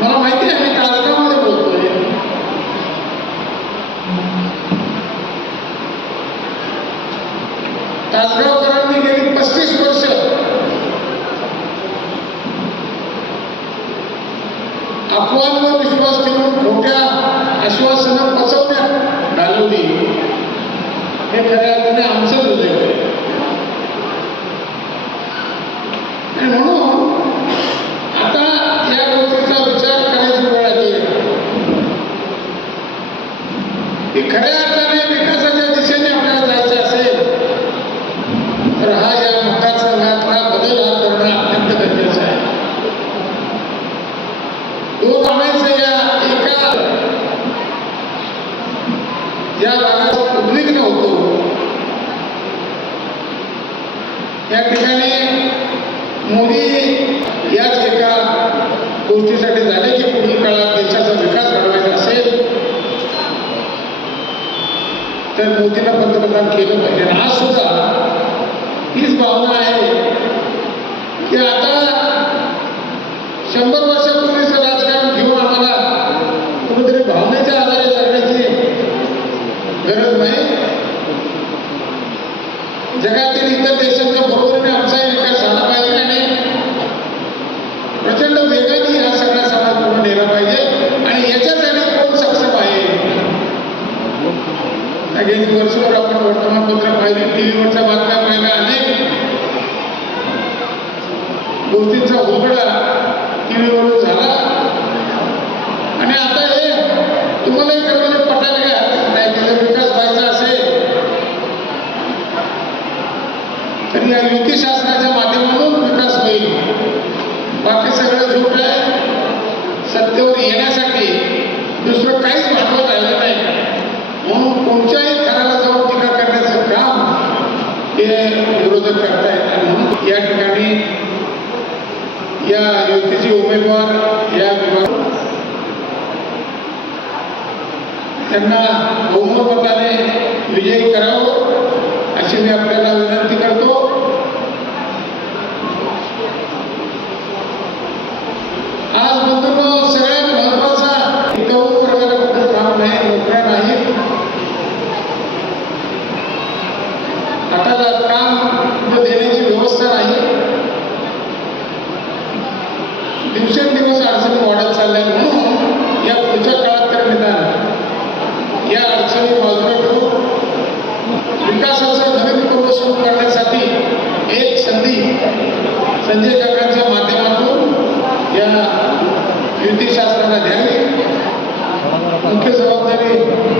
मला माहिती आहे मी तासगावमध्ये बोलतोय तासगावकरांनी गेली पस्तीस वर्ष अफवांवर विश्वास ठेवून खोट्या आश्वासनं पचवण्यात घालवली हे खऱ्या अर्थाने आमचं की खऱ्या अर्थाने विकासाच्या दिशेने आपल्याला जायचं असेल तर हा या मतदारसंघातला बदल हा करणं अत्यंत गरजेचं आहे. तो आणायचं या एका या भागात उद्विग्न होतो. या ठिकाणी मोदी याच एका गोष्टीसाठी झाले की पुढील काळात देशाचा विकास घडवायचा असेल तर मोदीला पंतप्रधान केलं पाहिजे. आणि आज सुद्धा हीच भावना आहे. की आता शंभर वर्षापूर्वीचं राजकारण घेऊन आम्हाला कुठेतरी भावनेच्या आधारे जगण्याची गरज नाही. जगातील इतर देशांच्या बरोबरीने आमचाही विकास झाला पाहिजे आणि प्रचंड वेगाने हा सगळा समाज पुढे नेला पाहिजे आणि याच्यासाठी कोण सक्षम आहे या गेली वर्षभर आपण वर्तमानपत्र पाहिली टी व्हीवरच्या बातम्या पाहिल्या अनेक. गोष्टींचा उघडा टीव्हीवरून झाला. आणि आता हे तुम्हालाही म्हणजे कळवलं पटायला का? नाही त्याचा विकास व्हायचा असेल. तर या युती शासनाच्या माध्यमातून विकास होईल. बाकी सगळं झूट आहे. सत्तेवर येण्यासाठी दुसरं काहीच भांडवल राहिलं नाही म्हणून कोणत्याही थराला जाऊन टीका करण्याचं काम हे विरोधक करतायत. आणि म्हणून या ठिकाणी या युतीचे उमेदवार या विभाग त्यांना बहुमताने विजयी करावं अशी मी आपल्याला विनंती करतो. हाताला काम देण्याची व्यवस्था नाही दिवसेंदिवस अडचणी वाढत चालल्या म्हणून या पुढच्या काळात तर निदान या अडचणी बाजूला ठेवून विकासाचा नवीन सुरू करण्यासाठी एक संधी संजय काकांच्या माध्यमातून या युतीशास्त्राला द्यावी. मुख्य द्यावी